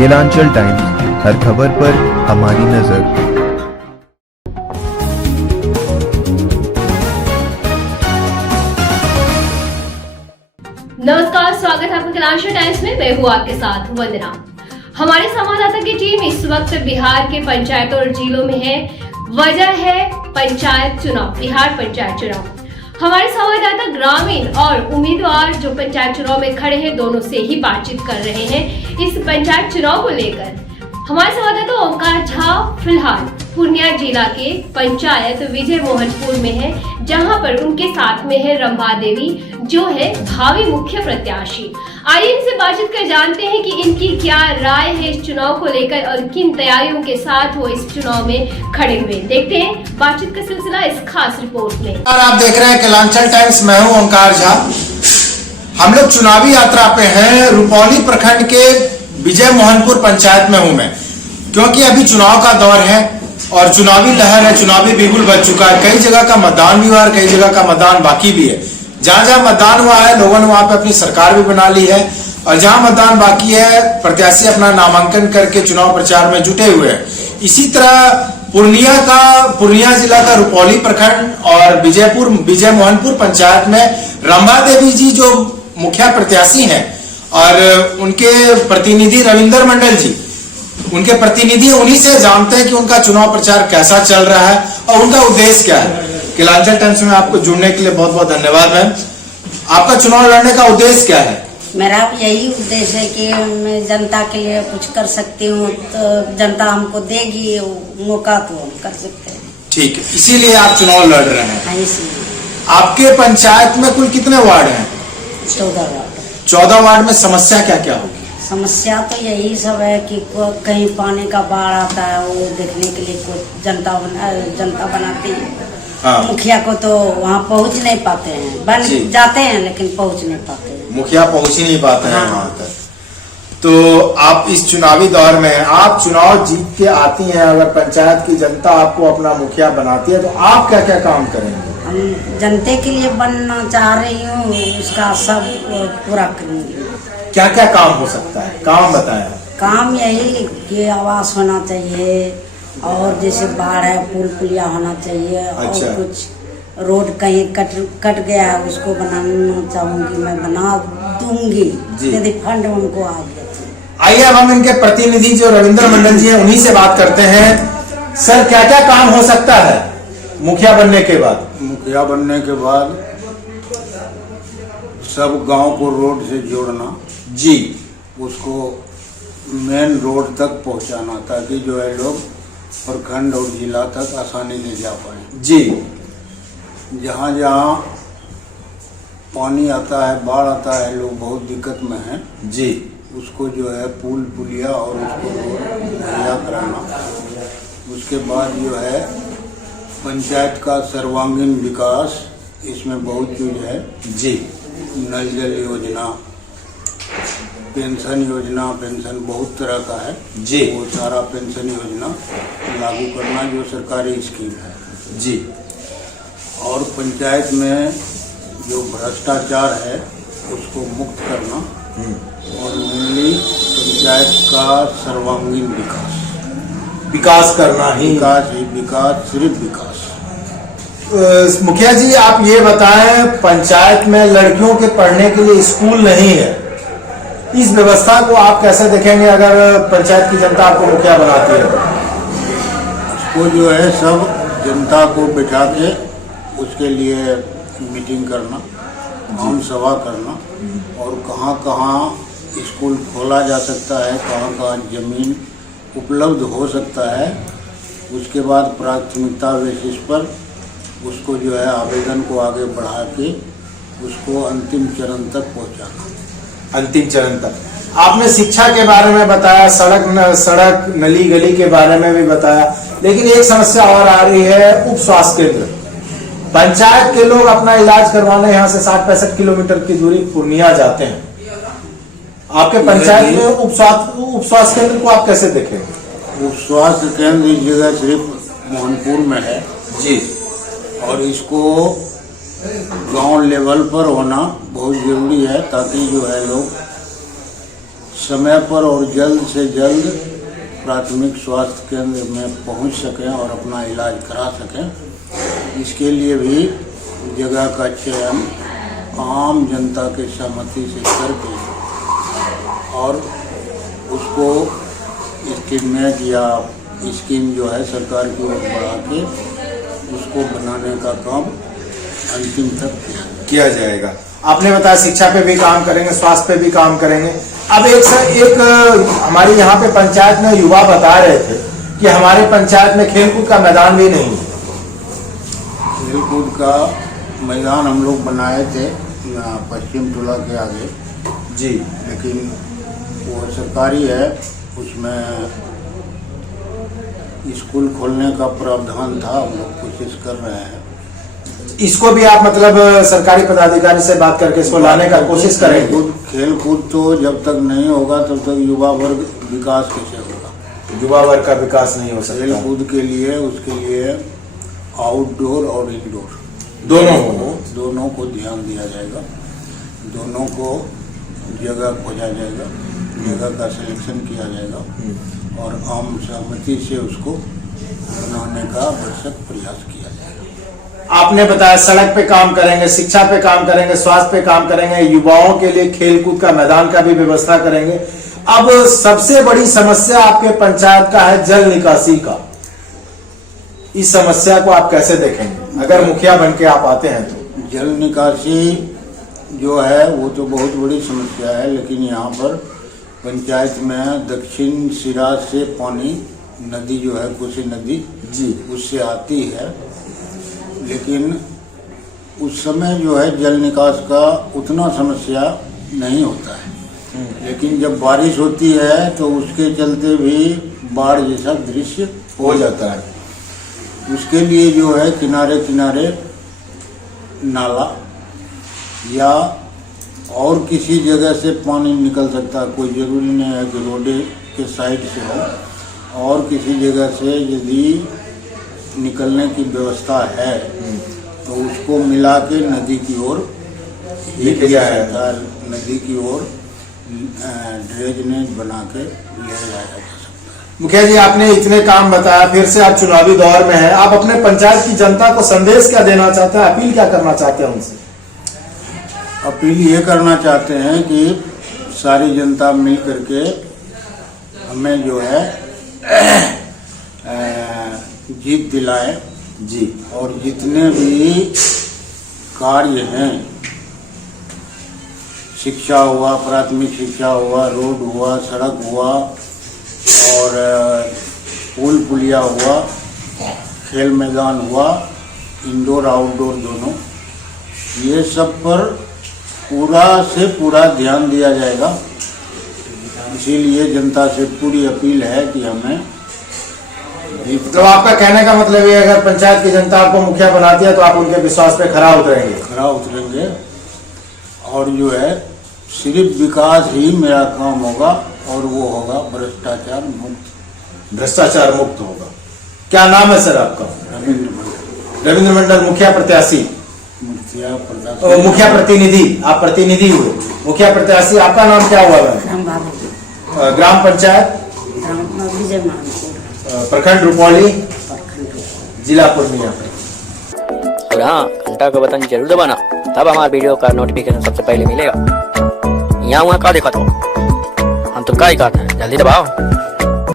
Kelanchal times, हर खबर पर हमारी नजर। नमस्कार, स्वागत है आपका केलांचल टाइम्स में। मैं हूँ आपके साथ वंदना। हमारे संवाददाता की टीम इस वक्त बिहार के पंचायतों और जिलों में है। वजह है पंचायत चुनाव, बिहार पंचायत चुनाव। हमारे संवाददाता ग्रामीण और उम्मीदवार जो पंचायत चुनाव में खड़े हैं, दोनों से ही बातचीत कर रहे हैं इस पंचायत चुनाव को लेकर। हमारे संवाददाता ओमकार झा फिलहाल पूर्णिया जिला के पंचायत विजय मोहनपुर में है, जहां पर उनके साथ में है रंभा देवी, जो है भावी मुख्य प्रत्याशी। आइए इनसे बातचीत कर जानते हैं कि इनकी क्या राय है इस चुनाव को लेकर और किन तैयारियों के साथ वो इस चुनाव में खड़े हुए। देखते हैं बातचीत का सिलसिला इस खास रिपोर्ट में। आप देख रहे हैं केलांचल टाइम्स, मैं हूं ओमकार झा। हम लोग चुनावी यात्रा पे हैं। रुपौली प्रखंड के विजय मोहनपुर पंचायत में हूं मैं, क्योंकि अभी चुनाव का दौर है और चुनावी लहर है, चुनावी बिगुल बज चुका है। कई जगह का मतदान भी हुआ है, कई जगह का मतदान बाकी भी है। जहां जहां मतदान हुआ है, लोगों ने वहां पे अपनी सरकार भी बना ली है, और जहां मतदान बाकी है, प्रत्याशी अपना नामांकन करके चुनाव प्रचार में जुटे हुए हैं। इसी तरह पूर्णिया जिला का रुपौली प्रखंड और विजय मोहनपुर पंचायत में रंभा देवी जी जो मुखिया प्रत्याशी हैं, और उनके प्रतिनिधि रविंदर मंडल जी, उनके प्रतिनिधि उन्हीं से जानते हैं कि उनका चुनाव प्रचार कैसा चल रहा है और उनका उद्देश्य क्या है। केलांचल टाइम्स में आपको जुड़ने के लिए बहुत बहुत धन्यवाद मैम। आपका चुनाव लड़ने का उद्देश्य क्या है? मेरा यही उद्देश्य है कि मैं जनता के लिए कुछ कर सकती हूँ, तो जनता हमको देगी मौका तो हम कर सकते हैं। ठीक है, इसीलिए आप चुनाव लड़ रहे हैं? हाँ, इसीलिए। आपके पंचायत में कुल कितने वार्ड हैं? 14 वार्ड। 14 वार्ड में समस्या क्या क्या होगी? समस्या तो यही सब है कि कहीं पानी का बाढ़ आता है, वो देखने के लिए कुछ जनता बनाती है। हाँ। मुखिया को तो वहाँ पहुँच नहीं पाते हैं, बन जाते हैं लेकिन पहुँच नहीं पाते हैं। मुखिया पहुँच ही नहीं पाते हैं। हाँ। वहाँ तक। तो आप इस चुनावी दौर में आप चुनाव जीत के आती हैं, अगर पंचायत की जनता आपको अपना मुखिया बनाती है तो आप क्या क्या काम करेंगे? हम जनता के लिए बनना चाह रही हूँ, उसका सब पूरा करूँगी। क्या क्या काम हो सकता है? काम बताएं। काम यही कि आवास होना चाहिए, और जैसे बाढ़ है पुल पुलिया होना चाहिए। अच्छा। और कुछ रोड कहीं कट गया है, उसको बनाना चाहूंगी, मैं बना दूंगी यदि फंड उनको आ गया तो। आइए अब हम इनके प्रतिनिधि जो रविंद्र मंडल जी हैं, उन्हीं से बात करते हैं। सर, क्या क्या काम हो सकता है मुखिया बनने के बाद? मुखिया बनने के बाद सब गांव को रोड से जोड़ना जी, उसको मेन रोड तक पहुंचाना, ताकि जो है लोग प्रखंड और जिला तक आसानी से जा पाए जी। जहाँ जहाँ पानी आता है, बाढ़ आता है, लोग बहुत दिक्कत में हैं जी, उसको जो है पुल पुलिया और उसको मुहैया कराना। उसके बाद जो है पंचायत का सर्वांगीण विकास, इसमें बहुत चीज है जी। नल जल योजना, पेंशन योजना, पेंशन बहुत तरह का है जी, वो सारा पेंशन योजना लागू करना जो सरकारी स्कीम है जी। और पंचायत में जो भ्रष्टाचार है उसको मुक्त करना, और मेनली पंचायत का सर्वांगीण विकास करना ही विकास, सिर्फ विकास। मुखिया जी, आप ये बताएं, पंचायत में लड़कियों के पढ़ने के लिए स्कूल नहीं है, इस व्यवस्था को आप कैसे देखेंगे अगर पंचायत की जनता आपको मुखिया बनाती है? उसको जो है सब जनता को बैठा के उसके लिए मीटिंग करना, आम सभा करना, और कहाँ कहाँ स्कूल खोला जा सकता है, कहाँ कहाँ जमीन उपलब्ध हो सकता है, उसके बाद प्राथमिकता बेसिस पर उसको जो है आवेदन को आगे बढ़ा के उसको अंतिम चरण तक पहुँचाना। अंतिम चरण तक। आपने शिक्षा के बारे में बताया, सड़क नली गली के बारे में भी बताया, लेकिन एक समस्या और आ रही है, उप स्वास्थ्य केंद्र। पंचायत के लोग अपना इलाज करवाने यहाँ से 60-65 किलोमीटर की दूरी पूर्णिया जाते हैं। आपके पंचायत में उप स्वास्थ्य केंद्र को आप कैसे देखेंगे? उप स्वास्थ्य केंद्र इस जगह सिर्फ मोहनपुर में है जी, और इसको गांव लेवल पर होना बहुत जरूरी है, ताकि जो है लोग समय पर और जल्द से जल्द प्राथमिक स्वास्थ्य केंद्र में पहुंच सकें और अपना इलाज करा सकें। इसके लिए भी जगह का चयन आम जनता के सहमति से करके और उसको एस्टीमेट या स्कीम जो है सरकार की ओर बढ़ा के उसको बनाने का काम अंतिम तक किया जाएगा। आपने बताया शिक्षा पे भी काम करेंगे, स्वास्थ्य पे भी काम करेंगे। अब एक हमारे यहाँ पे पंचायत में युवा बता रहे थे कि हमारे पंचायत में खेलकूद का मैदान भी नहीं है। खेलकूद का मैदान हम लोग बनाए थे पश्चिम टोला के आगे जी, लेकिन वो सरकारी है, उसमें स्कूल खोलने का प्रावधान था। हम लोग कोशिश कर रहे हैं, इसको भी आप मतलब सरकारी पदाधिकारी से बात करके इसको लाने का कोशिश करेंगे। खेलकूद तो जब तक नहीं होगा तब तक युवा वर्ग विकास कैसे होगा? युवा वर्ग का विकास नहीं हो सकता। खेलकूद के लिए उसके लिए आउटडोर और इंडोर दोनों को ध्यान दिया जाएगा। दोनों को जगह खोजा जाएगा, जगह का सिलेक्शन किया जाएगा और आम सहमति से उसको बनाने का आवश्यक प्रयास किया जाएगा। आपने बताया सड़क पे काम करेंगे, शिक्षा पे काम करेंगे, स्वास्थ्य पे काम करेंगे, युवाओं के लिए खेलकूद का मैदान का भी व्यवस्था करेंगे। अब सबसे बड़ी समस्या आपके पंचायत का है जल निकासी का। इस समस्या को आप कैसे देखेंगे अगर मुखिया बन के आप आते हैं तो? जल निकासी जो है वो तो बहुत बड़ी समस्या है, लेकिन यहाँ पर पंचायत में दक्षिण सिरा से पानी नदी जो है कोसी नदी जी उससे आती है, लेकिन उस समय जो है जल निकास का उतना समस्या नहीं होता है। लेकिन जब बारिश होती है तो उसके चलते भी बाढ़ जैसा दृश्य हो जाता है। उसके लिए जो है किनारे किनारे नाला या और किसी जगह से पानी निकल सकता है। कोई ज़रूरी नहीं है कि रोडे के साइड से हो, और किसी जगह से यदि निकलने की व्यवस्था है तो उसको मिला के नदी की ओर लेके जाया जाता है। नदी की ओर ड्रेनेज बना के ले जाया जा सकता है। मुखिया जी, आपने इतने काम बताया, फिर से आप चुनावी दौर में हैं, आप अपने पंचायत की जनता को संदेश क्या देना चाहते हैं, अपील क्या करना चाहते हैं उनसे? अपील ये करना चाहते हैं कि सारी जनता मिल करके हमें जो है जीत दिलाए जी, और जितने भी कार्य हैं, शिक्षा हुआ, प्राथमिक शिक्षा हुआ, रोड हुआ, सड़क हुआ और पुल पुलिया हुआ, खेल मैदान हुआ, इंडोर आउटडोर दोनों, ये सब पर पूरा से पूरा ध्यान दिया जाएगा। इसीलिए जनता से पूरी अपील है कि हमें तो आपका कहने का मतलब ये, अगर पंचायत की जनता आपको मुखिया बनाती है तो आप उनके विश्वास पे खरा उतरेंगे और जो है सिर्फ विकास ही मेरा काम होगा और वो होगा भ्रष्टाचार मुक्त होगा। क्या नाम है सर आपका? रविंद्र मंडल, मुखिया प्रत्याशी, मुखिया प्रतिनिधि। आप प्रतिनिधि हुए, मुखिया प्रत्याशी। आपका नाम क्या हुआ? ग्राम पंचायत प्रखंड रुपौली, जिला पूर्णिया। और हाँ, घंटा का बटन जरूर दबाना, तब हमारे वीडियो का नोटिफिकेशन सबसे पहले मिलेगा। यहाँ वहाँ का देखा तो हम तो क्या ही कहते हैं, जल्दी दबाओ।